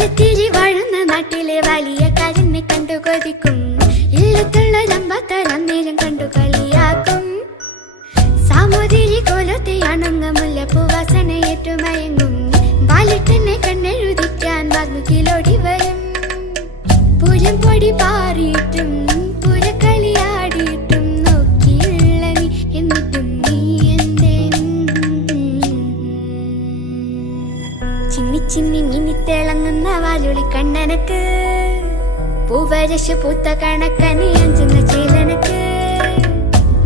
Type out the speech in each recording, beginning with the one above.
വലത്തിരി വാഴുന്ന നാട്ടിലെ വലിയ കരനെ കണ്ടു കൊതിക്കും. ഇല്ലത്തുള്ളൊരമ്പത്തരം കണ്ടു കളിയാക്കും. സാമൂതിരി കോലത്തെ അണുങ്ങ മുല്ലപ്പൂ വാസനയേറ്റു മയങ്ങും. വാലിട്ടെന്നെ കണ്ണെഴുതിക്കാൻ വാഗ്മുക്കിലോടി വരും. പൂരം പൊടി പാറിയിട്ടും പൂരക്കളിയാടിയിട്ടും നോക്കിയുള്ള നീ എന്നിട്ടും നീ എന്റെ. ചിന്നി ചിന്നി മിന്നി തിളങ്ങുന്ന വാലുളി കണ്ണനക്ക്. പൂവരശ് പൂത്ത കണക്കനി അഞ്ചുന്ന ചേലനക്ക്.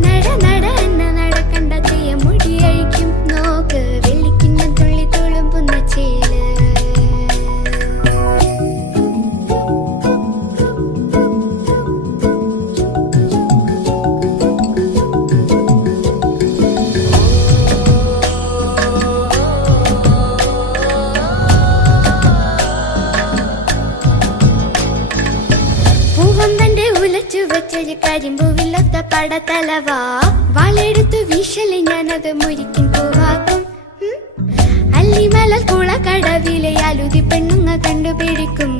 നട നട എന്ന നടക്കണ്ട തീയ മുടിയഴിക്കും. നോക്ക് വെള്ളിക്കിണ്ണ തുള്ളി തുളുമ്പുന്ന ചേല്. പൂവമ്പന്റെ ഉലച്ചു വെച്ചൊരു കരിമ്പൂവില്ലൊത്ത പടത്തലവാ. വാളെടുത്തു വീശലി ഞാനത് മുരിക്കും പൂവാക്കും. അല്ലിമല കുളക്കടവിലെ അലുതി പെണ്ണുങ്ങ കണ്ടുപിടിക്കും.